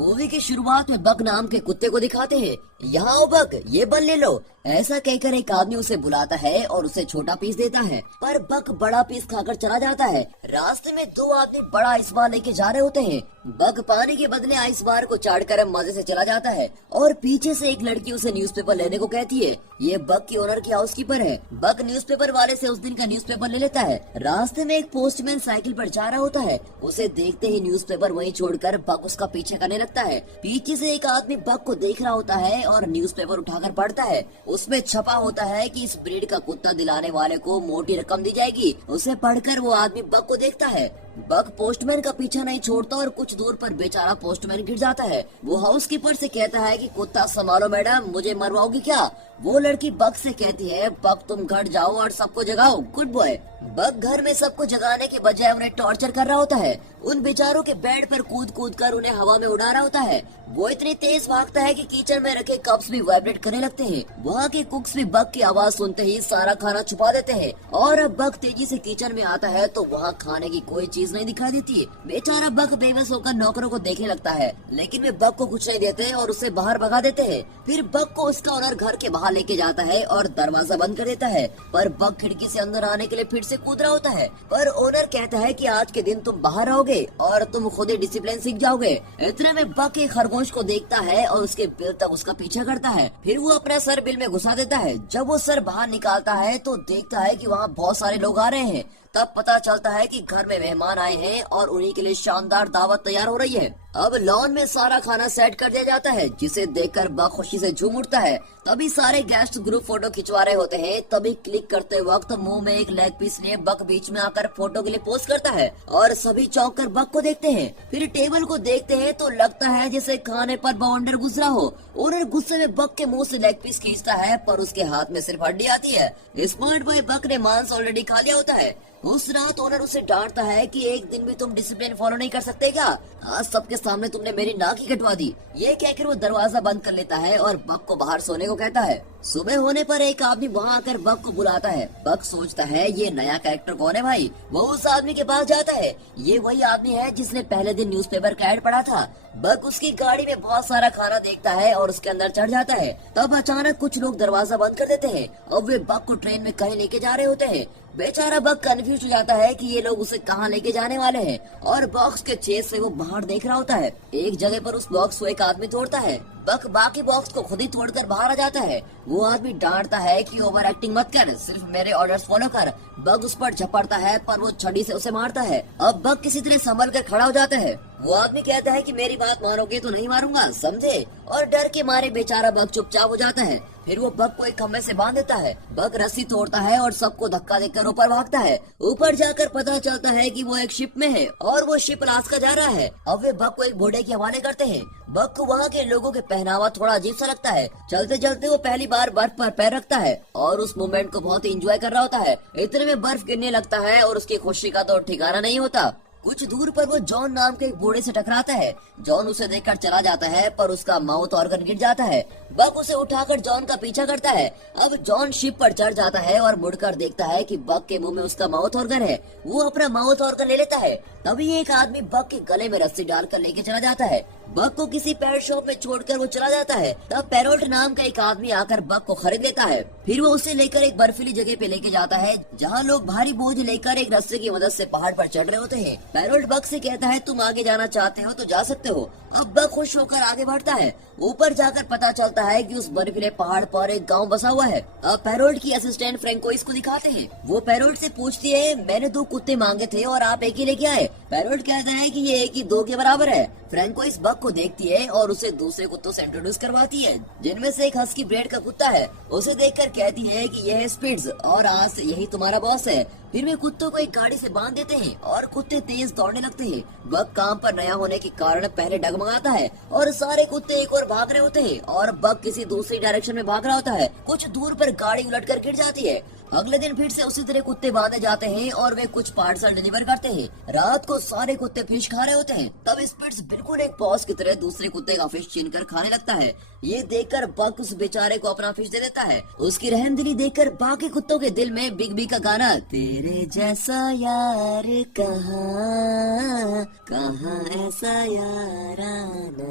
Movie की शुरुआत में बक नाम के कुत्ते को दिखाते हैं। यहाँ आओ बक, ये बल ले लो। ऐसा कहकर एक आदमी उसे बुलाता है और उसे छोटा पीस देता है, पर बक बड़ा पीस खाकर चला जाता है। रास्ते में दो आदमी बड़ा आइस बार लेके जा रहे होते हैं। बक पानी के बदले आइस बार को चाटकर मजे से चला जाता है और पीछे से एक लड़की उसे न्यूज़पेपर लेने को कहती है। ये बक की ओनर की हाउसकीपर है। बक न्यूज़पेपर वाले से उस दिन का न्यूज़पेपर ले लेता है। रास्ते में एक पोस्टमैन साइकिल पर जा रहा होता है। उसे देखते ही न्यूज़पेपर वहीं छोड़कर बक उसका पीछे करने लगता है। पीछे से एक आदमी बक को देख रहा होता है और न्यूज़पेपर उठाकर पढ़ता है। उसमें छपा होता है कि इस ब्रीड का कुत्ता दिलाने वाले को मोटी रकम दी जाएगी। उसे पढ़कर वो आदमी बक को देखता है। बक पोस्टमैन का पीछा नहीं छोड़ता और कुछ दूर पर बेचारा पोस्टमैन गिर जाता है। वो हाउसकीपर से कहता है कि कुत्ता संभालो मैडम, मुझे मरवाओगी क्या? वो लड़की बक से कहती है, बक तुम घर जाओ और सबको जगाओ, गुड बॉय। बक घर में सबको जगाने के बजाय उन्हें टॉर्चर कर रहा होता है। उन बेचारों के बेड पर कूद कूद कर उन्हें हवा में उड़ा रहा होता है। वो इतनी तेज भागता है कि किचन में रखे कप्स भी वाइब्रेट करने लगते हैं। वहाँ के कुक्स भी बक की आवाज सुनते ही सारा खाना छुपा देते हैं और अब बक तेजी से किचन में आता है तो वहाँ खाने की कोई चीज नहीं दिखाई देती। बेचारा बक बेबस होकर नौकरों को देखने लगता है, लेकिन वे बक को कुछ नहीं देते और उसे बाहर भगा देते हैं। फिर बक को उसका ओनर घर के बाहर लेके जाता है और दरवाजा बंद कर देता है, पर बक खिड़की से अंदर आने के लिए फिर से कूद रहा होता है। पर ओनर कहता है कि आज के दिन तुम बाहर आओगे और तुम खुद ही डिसिप्लिन सीख जाओगे। इतने में बक एक खरगोश को देखता है और उसके बिल तक उसका पीछा करता है। फिर वो अपना सर बिल में घुसा देता है। जब वो सर बाहर निकालता है तो देखता है कि वहाँ बहुत सारे लोग आ रहे हैं। तब पता चलता है कि घर में मेहमान आए हैं और उन्हीं के लिए शानदार दावत तैयार हो रही है। अब लॉन में सारा खाना सेट कर दिया जाता है, जिसे देखकर बक खुशी से झूम उठता है। तभी सारे गेस्ट ग्रुप फोटो खिंचवा रहे होते हैं। तभी क्लिक करते वक्त मुंह में एक लेग पीस लिए बक बीच में आकर फोटो के लिए पोज करता है और सभी चौंक कर बक को देखते हैं। फिर टेबल को देखते हैं तो लगता है जैसे खाने पर बाउंडर गुजरा हो। ओनर गुस्से में बक के मुंह से लेग पीस खींचता है, पर उसके हाथ में सिर्फ हड्डी आती है। स्मार्ट बॉय बक ने मांस ऑलरेडी खा लिया होता है। उस रात ओनर उसे डांटता है कि एक दिन भी तुम डिसिप्लिन फॉलो नहीं कर सकते क्या? आज सबके सामने तुमने मेरी नाक ही कटवा दी। ये कहकर वो दरवाजा बंद कर लेता है और बक को बाहर सोने को कहता है। सुबह होने पर एक आदमी वहाँ आकर बक को बुलाता है। बक सोचता है ये नया कैरेक्टर कौन है भाई। वो उस आदमी के पास जाता है। ये वही आदमी है जिसने पहले दिन न्यूज़पेपर का ऐड पढ़ा था। बक उसकी गाड़ी में बहुत सारा खाना देखता है और उसके अंदर चढ़ जाता है। तब अचानक कुछ लोग दरवाजा बंद कर देते हैं। अब वे बक को ट्रेन में कहीं लेके जा रहे होते हैं। बेचारा बक कंफ्यूज हो जाता है कि ये लोग उसे कहाँ लेके जाने वाले हैं और बॉक्स के छेद से वो बाहर देख रहा होता है। एक जगह पर उस बॉक्स को एक आदमी तोड़ता है। बक बाकी बॉक्स को खुद ही तोड़कर बाहर आ जाता है। वो आदमी डांटता है कि ओवर एक्टिंग मत कर, सिर्फ मेरे ऑर्डर्स फॉलो कर। बक उस पर झपड़ता है, पर वो छड़ी से उसे मारता है। अब बक किसी तरह संभल कर खड़ा हो जाता है। वो आदमी कहता है कि मेरी बात मानोगे तो नहीं मारूंगा, समझे? और डर के मारे बेचारा बक चुपचाप हो जाता है। फिर वो बक को एक खम्भे से बांध देता है। बक रस्सी तोड़ता है और सबको धक्का देकर ऊपर भागता है। ऊपर जाकर पता चलता है कि वो एक शिप में है और वो शिप अलास्का जा रहा है। अब वे बक को एक बूढ़े के हवाले करते हैं। बक को वहाँ के लोगों के पहनावा थोड़ा अजीब सा लगता है। चलते चलते वो पहली बार बर्फ पर पैर रखता है और उस मोमेंट को बहुत ही एंजॉय कर रहा होता है। इतने में बर्फ गिरने लगता है और उसकी खुशी का तो ठिकाना नहीं होता। कुछ दूर पर वो जॉन नाम के एक बूढ़े से टकराता है। जॉन उसे देखकर चला जाता है, पर उसका माउथ ऑर्गन गिर जाता है। बक उसे उठाकर जॉन का पीछा करता है। अब जॉन शिप पर चढ़ जाता है और मुड़कर देखता है कि बक के मुंह में उसका माउथ ऑर्गन है। वो अपना माउथ ऑर्गन ले लेता है। तभी एक आदमी बक के गले में रस्सी डालकर लेके चला जाता है। बक को किसी पेट शॉप में छोड़कर वो चला जाता है। तब पेरोल्ट नाम का एक आदमी आकर बक को खरीद लेता है। फिर वो उसे लेकर एक बर्फीली जगह पे लेके जाता है, जहाँ लोग भारी बोझ लेकर एक रस्से की मदद से पहाड़ पर चढ़ रहे होते हैं। पेरोल्ट बक से कहता है तुम आगे जाना चाहते हो तो जा सकते हो। अब बक खुश होकर आगे बढ़ता है। ऊपर जाकर पता चलता है कि उस बर्फीले पहाड़ पर एक गांव बसा हुआ है। अब पेरोल्ट की असिस्टेंट फ्रेंको इसको दिखाते हैं। वो पेरोल्ट से पूछती है, मैंने 2 कुत्ते मांगे थे और आप एक ही लेके आए। पेरोल्ट कहता है कि ये 1 ही 2 के बराबर है। फ्रेंको इस बक को देखती है और उसे दूसरे कुत्तों से इंट्रोड्यूस करवाती है, जिनमें से एक हस्की ब्रेड का कुत्ता है। उसे देखकर कहती है कि यह है स्पिट्ज और आज से यही तुम्हारा बॉस है। फिर वे कुत्तों को एक गाड़ी से बांध देते हैं और कुत्ते तेज दौड़ने लगते हैं। बक काम पर नया होने के कारण पहले डगमगाता है और सारे कुत्ते एक और भाग रहे होते हैं और बक किसी दूसरी डायरेक्शन में भाग रहा होता है। कुछ दूर पर गाड़ी उलटकर गिर जाती है। अगले दिन फिर से उसी तरह कुत्ते बांधे जाते हैं और वे कुछ पार्सल डिलीवर करते हैं। रात को सारे कुत्ते फिश खा रहे होते हैं। तब स्पिट्स बिल्कुल एक बॉस की तरह दूसरे कुत्ते का फिश छीनकर खाने लगता है। ये देखकर बक उस बेचारे को अपना फिश दे देता है। उसकी रहमदिली देखकर बाकी कुत्तों के दिल में बिग बी का गाना तेरे जैसा यार कहाँ कहाँ ऐसा याराना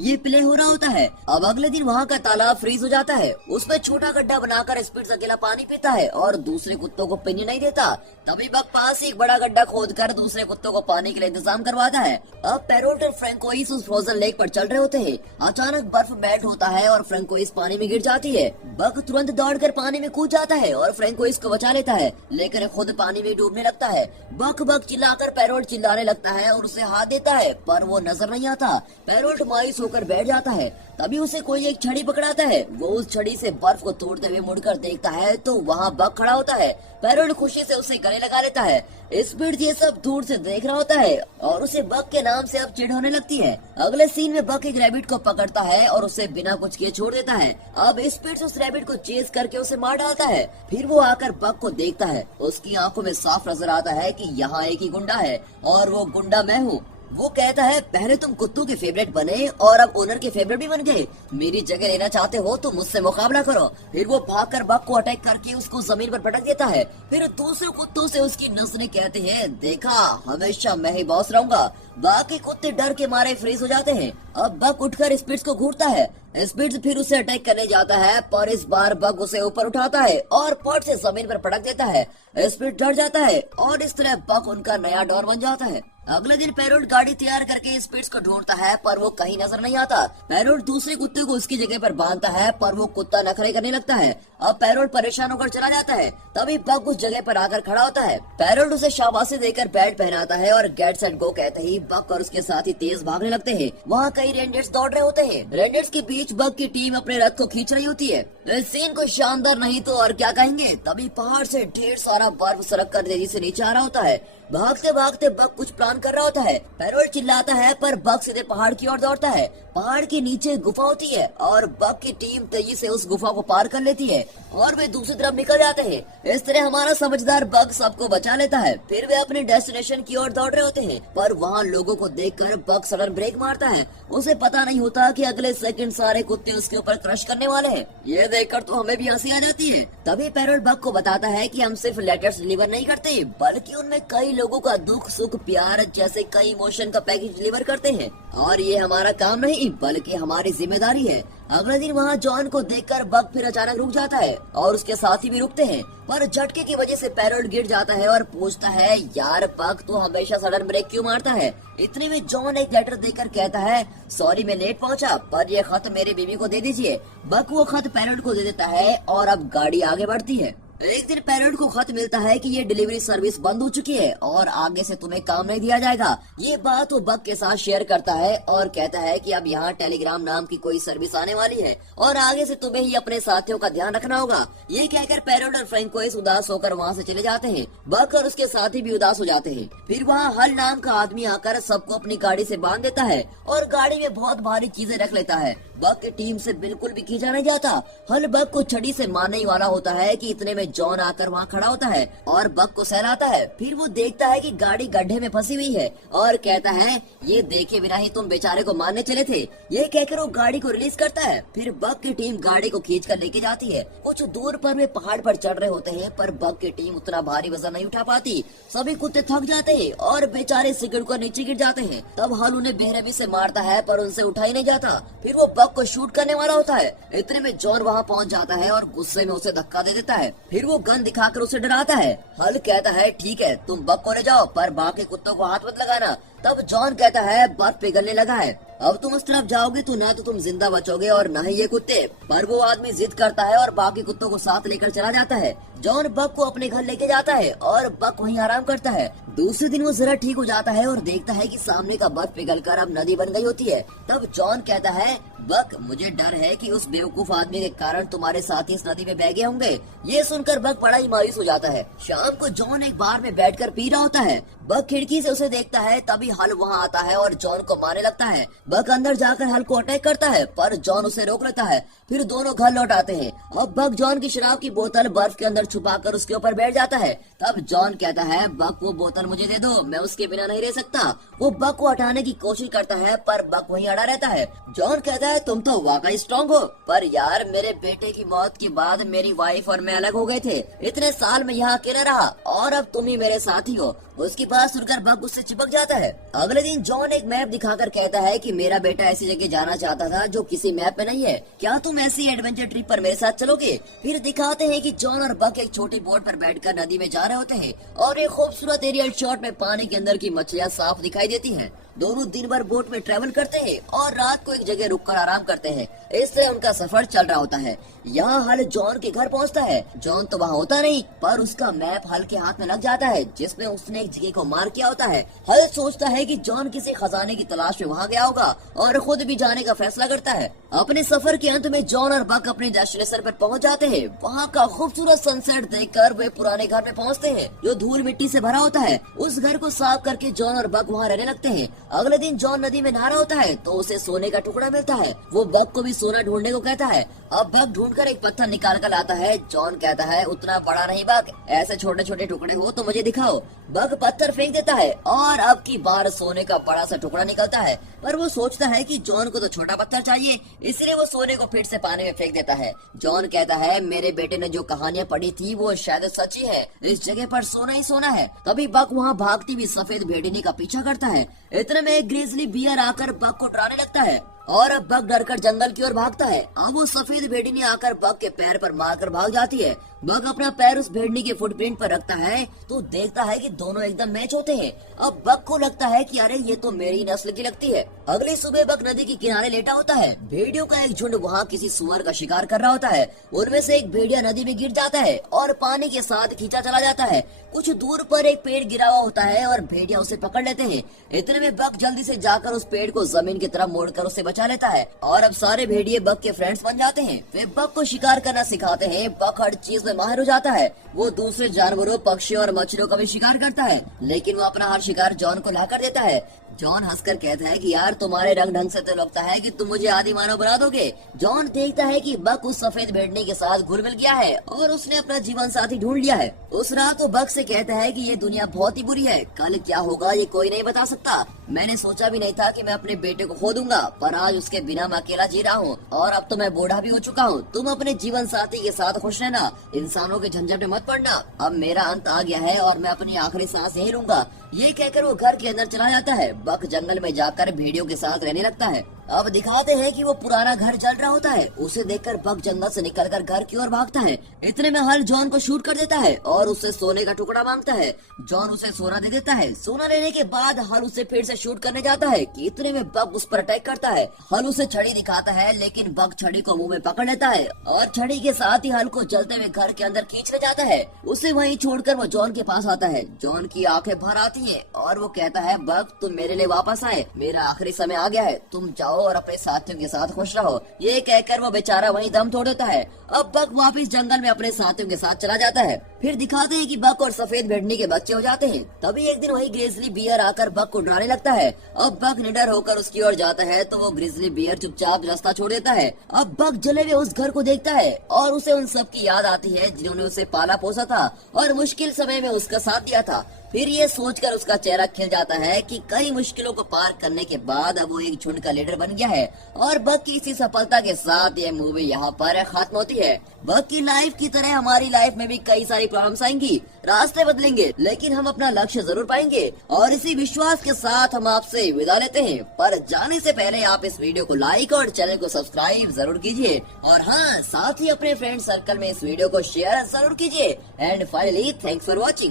ये प्ले हो रहा होता है। अब अगले दिन वहाँ का तालाब फ्रीज हो जाता है। उसमें छोटा गड्ढा बनाकर स्पिट्स अकेला पानी पीता है और दूसरे कुत्तों को पीने नहीं देता। तभी बक पास ही एक बड़ा गड्ढा खोदकर दूसरे कुत्तों को पानी के लिए इंतजाम करवाता है। अब पैरोट और फ्रैंकोइस उस फ्रोजन लेक पर चल रहे होते हैं। अचानक बर्फ मेल्ट होता है और फ्रैंकोइस पानी में गिर जाती है। बक तुरंत दौड़कर पानी में कूद जाता है और फ्रैंकोइस को बचा लेता है, लेकिन खुद पानी में डूबने लगता है। बक बक चिल्लाकर पैरोट चिल्लाने लगता है और उसे हाथ देता है, पर वो नजर नहीं आता। पैरोट मायूस होकर बैठ जाता है। तभी उसे कोई एक छड़ी पकड़ाता है। वो उस छड़ी से बर्फ को तोड़ते हुए मुड़कर देखता है तो वहाँ बक खड़ा होता है। पैरोट खुशी से उसे गले लगा लेता है। स्पिट्स ये सब दूर से देख रहा होता है और उसे बक के नाम से अब चिढ़ होने लगती है। अगले सीन में बक एक रैबिट को पकड़ता है और उसे बिना कुछ किए छोड़ देता है। अब स्पिट्स उस रैबिट को चेज करके उसे मार डालता है। फिर वो आकर बक को देखता है। उसकी आंखों में साफ नजर आता है कि यहाँ एक ही गुंडा है और वो गुंडा मैं हूँ। वो कहता है पहले तुम कुत्तों के फेवरेट बने और अब ओनर के फेवरेट भी बन गए। मेरी जगह लेना चाहते हो तो मुझसे मुकाबला करो। फिर वो भागकर बक को अटैक करके उसको जमीन पर पटक देता है। फिर दूसरे कुत्तों से उसकी नस्लें कहते हैं देखा हमेशा मैं ही बॉस रहूंगा। बाकी कुत्ते डर के मारे फ्रीज हो जाते हैं। अब बक उठकर स्पिट्स को घूरता है। स्पिट्स फिर उसे अटैक करने जाता है, पर इस बार बक उसे ऊपर उठाता है और पट से जमीन पर पटक देता है। स्पिट्स डर जाता है और इस तरह बक उनका नया डॉन बन जाता है। अगले दिन पैरोट गाड़ी तैयार करके स्पिट्स को ढूंढता है, पर वो कहीं नजर नहीं आता। पैरोट दूसरे कुत्ते को उसकी जगह पर बांधता है, पर वो कुत्ता नखरे करने लगता है। अब पैरोट परेशान होकर चला जाता है। तभी बक उस जगह पर आकर खड़ा होता है। पैरोट उसे शाबाशी देकर बैट पहनाता है और गेट सेट गो कहते ही बक और उसके साथी तेज भागने लगते हैं। वहाँ कई रेंजर्स दौड़ रहे होते हैं। रेंजर्स के बीच बक की टीम अपने रथ को खींच रही होती है। इस सीन को शानदार नहीं तो और क्या कहेंगे। तभी पहाड़ से ढेर सारा बर्फ सरक कर तेजी से नीचे आ रहा होता है। भागते भागते बक कुछ प्लान कर रहा होता है। पैरोट चिल्लाता है, पर बक सीधे पहाड़ की ओर दौड़ता है। पहाड़ के नीचे गुफा होती है और बक की टीम तेजी से उस गुफा को पार कर लेती है और वे दूसरी तरफ निकल जाते हैं। इस तरह हमारा समझदार बक सबको बचा लेता है। फिर वे अपने डेस्टिनेशन की ओर दौड़ रहे होते हैं, पर वहाँ लोगों को देखकर बक सडन ब्रेक मारता है। उसे पता नहीं होता कि अगले सेकंड सारे कुत्ते उसके ऊपर क्रश करने वाले हैं। ये देखकर तो हमें भी हंसी आ जाती है। तभी पैरोट बक को बताता है कि हम सिर्फ लेटर्स डिलीवर नहीं करते, बल्कि उनमें कई लोगों का दुख सुख प्यार जैसे कई इमोशन का पैकेज डिलीवर करते हैं और ये हमारा काम नहीं बल्कि हमारी जिम्मेदारी है। अगले दिन वहाँ जॉन को देखकर बक फिर अचानक रुक जाता है और उसके साथी भी रुकते हैं, पर झटके की वजह से पैरोट गिर जाता है और पूछता है यार बक तू हमेशा सडन ब्रेक क्यों मारता है। इतने में जॉन एक लेटर देकर कहता है सॉरी मैं लेट पहुंचा, पर ये खत मेरी बीवी को दे दीजिए। बक वो खत पैरोट को दे देता है और अब गाड़ी आगे बढ़ती है। एक दिन पैरोट को खत मिलता है कि ये डिलीवरी सर्विस बंद हो चुकी है और आगे से तुम्हें काम नहीं दिया जाएगा। ये बात वो बक के साथ शेयर करता है और कहता है कि अब यहाँ टेलीग्राम नाम की कोई सर्विस आने वाली है और आगे से तुम्हें ही अपने साथियों का ध्यान रखना होगा। ये कहकर पैरोट और फ्रैंकोइस उदास होकर वहाँ से चले जाते हैं। बक और उसके साथी भी उदास हो जाते हैं। फिर वहाँ हल नाम का आदमी आकर सबको अपनी गाड़ी से बांध देता है और गाड़ी में बहुत भारी चीजें रख लेता है। बक की टीम से बिल्कुल भी खींचा नहीं जाता। हल बक को छड़ी से मारने ही वाला होता है कि इतने में जॉन आकर वहाँ खड़ा होता है और बक को सहलाता है। फिर वो देखता है कि गाड़ी गड्ढे में फंसी हुई है और कहता है ये देखे बिना ही तुम बेचारे को मारने चले थे। ये कहकर वो गाड़ी को रिलीज करता है। फिर बक की टीम गाड़ी को खींच कर लेके जाती है। कुछ दूर पर वे पहाड़ पर चढ़ रहे होते हैं, पर बक की टीम उतना भारी वजन नहीं उठा पाती। सभी कुत्ते थक जाते हैं और बेचारे सिगड़ कर नीचे गिर जाते हैं। तब हल उन्हें बेरहमी से मारता है, पर उनसे उठा ही नहीं जाता। फिर वो बक को शूट करने वाला होता है। इतने में जॉन वहाँ पहुँच जाता है और गुस्से में उसे धक्का दे देता है। फिर वो गन दिखाकर उसे डराता है। हल कहता है ठीक है तुम बक को ले जाओ, पर बाकी कुत्तों को हाथ मत लगाना। तब जॉन कहता है बर्फ पिघलने लगा है, अब तुम उस तरफ जाओगे तो ना तो तुम जिंदा बचोगे और न ही ये कुत्ते। पर वो आदमी जिद करता है और बाकी कुत्तों को साथ लेकर चला जाता है। जॉन बक को अपने घर लेके जाता है और बक वहीं आराम करता है। दूसरे दिन वो जरा ठीक हो जाता है और देखता है कि सामने का बर्फ पिघलकर अब नदी बन गई होती है। तब जॉन कहता है बक मुझे डर है कि उस बेवकूफ आदमी के कारण तुम्हारे साथी इस नदी में बह गए होंगे। ये सुनकर बक बड़ा ही मायूस हो जाता है। शाम को जॉन एक बार में बैठकर पी रहा होता है। बक खिड़की से उसे देखता है, तभी तभी हल वहाँ आता है और जॉन को मारने लगता है। बक अंदर जाकर हल को अटैक करता है पर जॉन उसे रोक लेता है। फिर दोनों घर लौट आते हैं। अब बक जॉन की शराब की बोतल बर्फ के अंदर छुपाकर उसके ऊपर बैठ जाता है। तब जॉन कहता है बक वो बोतल मुझे दे दो, मैं उसके बिना नहीं रह सकता। वो बक को हटाने की कोशिश करता है पर बक वहीं अड़ा रहता है। जॉन कहता है तुम तो वाकई स्ट्रांग हो, पर यार मेरे बेटे की मौत के बाद मेरी वाइफ और मैं अलग हो गए थे। इतने साल में यहाँ अकेला रहा और अब तुम ही मेरे साथी हो। उसकी बात सुनकर बक उससे चिपक जाता है। अगले दिन जॉन एक मैप दिखाकर कहता है कि मेरा बेटा ऐसी जगह जाना चाहता था जो किसी मैप में नहीं है, क्या तुम ऐसी एडवेंचर ट्रिप पर मेरे साथ चलोगे? फिर दिखाते हैं कि जॉन और बक एक छोटी बोट पर बैठकर नदी में जा रहे होते हैं और एक खूबसूरत एरियल शॉट में पानी के अंदर की मछलियाँ साफ दिखाई देती हैं। दोनों दिन भर बोट में ट्रेवल करते हैं और रात को एक जगह रुककर आराम करते हैं। इससे उनका सफर चल रहा होता है। यहाँ हल जॉन के घर पहुँचता है। जॉन तो वहाँ होता नहीं पर उसका मैप हल के हाथ में लग जाता है जिसमें उसने एक जगह को मार किया होता है। हल सोचता है कि जॉन किसी खजाने की तलाश में वहाँ गया होगा और खुद भी जाने का फैसला करता है। अपने सफर के अंत में जॉन और बक अपने डेस्टिनेशन पर पहुँच जाते हैं। वहाँ का खूबसूरत सनसेट देखकर वे पुराने घर में पहुँचते हैं जो धूल मिट्टी से भरा होता है। उस घर को साफ करके जॉन और बक वहाँ रहने लगते हैं। अगले दिन जॉन नदी में नहा रहा होता है तो उसे सोने का टुकड़ा मिलता है। वो बक को भी सोना ढूंढने को कहता है। अब बक ढूंढकर एक पत्थर निकाल कर लाता है। जॉन कहता है उतना बड़ा नहीं बक, ऐसे छोटे छोटे टुकड़े हो तो मुझे दिखाओ। बक पत्थर फेंक देता है और अब की बार सोने का बड़ा सा टुकड़ा निकलता है, पर वो सोचता है कि जॉन को तो छोटा पत्थर चाहिए, इसलिए वो सोने को फिर से पानी में फेंक देता है। जॉन कहता है मेरे बेटे ने जो कहानियाँ पढ़ी थी वो शायद सच्ची है, इस जगह पर सोना ही सोना है। तभी बक वहाँ भागती हुई सफेद भेड़िनी का पीछा करता है। इतने में एक ग्रिजली बियर आकर बक को डराने लगता है और अब बक डरकर जंगल की ओर भागता है। अब वो सफेद भेड़िनी आकर बक के पैर पर मारकर भाग जाती है। बक अपना पैर उस भेड़नी के फुटप्रिंट पर रखता है तो देखता है कि दोनों एकदम मैच होते हैं। अब बक को लगता है कि अरे ये तो मेरी नस्ल की लगती है। अगली सुबह बक नदी के किनारे लेटा होता है। भेड़ियों का एक झुंड वहाँ किसी सुअर का शिकार कर रहा होता है। उनमें से एक भेड़िया नदी में गिर जाता है और पानी के साथ खींचा चला जाता है। कुछ दूर पर एक पेड़ गिरा हुआ होता है और भेड़िया उसे पकड़ लेते हैं। इतने में बक जल्दी से जाकर उस पेड़ को जमीन की तरफ मोड़कर उसे बचा लेता है और अब सारे भेड़िए बक के फ्रेंड्स बन जाते हैं। वे बक को शिकार करना सिखाते हैं। बक हर चीज में माहिर हो जाता है। वो दूसरे जानवरों, पक्षियों और मछलियों का भी शिकार करता है, लेकिन वो अपना हर शिकार जॉन को लाकर देता है। जॉन हंसकर कहता है कि यार तुम्हारे रंग ढंग से तो लगता है कि तुम मुझे आदि मानव बना दोगे। जॉन देखता है कि बक उस सफेद भेड़नी के साथ घुल मिल गया है और उसने अपना जीवन साथी ढूंढ लिया है। उस रात वो बक से कहता है कि ये दुनिया बहुत ही बुरी है, कल क्या होगा ये कोई नहीं बता सकता। मैंने सोचा भी नहीं था कि मैं अपने बेटे को खो दूंगा, पर आज उसके बिना मैं अकेला जी रहा हूँ और अब तो मैं बूढ़ा भी हो चुका हूँ। तुम अपने जीवन साथी के साथ खुश रहना, इंसानों के झंझट में मत पड़ना। अब मेरा अंत आ गया है और मैं अपनी आखिरी सांस यही लूंगा। ये कहकर वो घर के अंदर चला जाता है। बक जंगल में जाकर भेड़ियों के साथ रहने लगता है। अब दिखाते हैं कि वो पुराना घर जल रहा होता है। उसे देखकर बक जंगल से निकलकर घर की ओर भागता है। इतने में हल जॉन को शूट कर देता है और उससे सोने का टुकड़ा मांगता है। जॉन उसे सोना दे देता है। सोना लेने के बाद हल उसे फिर से शूट करने जाता है कि इतने में बक उस पर अटैक करता है। हल उसे छड़ी दिखाता है लेकिन बक छड़ी को मुंह में पकड़ लेता है और छड़ी के साथ ही हल को जलते हुए घर के अंदर खींच ले जाता है। उसे वहीं छोड़कर वो जॉन के पास आता है। जॉन की आंखें भर आती है और वो कहता है बक तुम मेरे लिए वापस आए, मेरा आखिरी समय आ गया है, तुम जाओ और अपने साथियों के साथ खुश रहो। ये कहकर वो बेचारा वहीं दम तोड़ देता है। अब बक वापस जंगल में अपने साथियों के साथ चला जाता है। फिर दिखाते हैं कि बक और सफेद भेड़नी के बच्चे हो जाते हैं। तभी एक दिन वही ग्रिजली बियर आकर बक को डराने लगता है। अब बक निडर होकर उसकी ओर जाता है तो वो ग्रिजली बियर चुपचाप रास्ता छोड़ देता है। अब बक जले हुए उस घर को देखता है और उसे उन सब की याद आती है जिन्होंने उसे पाला पोसा था और मुश्किल समय में उसका साथ दिया था। फिर ये सोचकर उसका चेहरा खिल जाता है कि कई मुश्किलों को पार करने के बाद अब वो एक झुंड का लीडर बन गया है। और बक की इसी सफलता के साथ ये मूवी यहाँ पर खत्म होती है। बक की लाइफ की तरह हमारी लाइफ में भी कई सारी प्रॉब्लम्स आएंगी, रास्ते बदलेंगे, लेकिन हम अपना लक्ष्य जरूर पाएंगे। और इसी विश्वास के साथ हम आपसे विदा लेते हैं। पर जाने से पहले आप इस वीडियो को लाइक और चैनल को सब्सक्राइब जरूर कीजिए और हाँ, साथ ही अपने फ्रेंड सर्कल में इस वीडियो को शेयर जरूर कीजिए। And finally thanks for watching.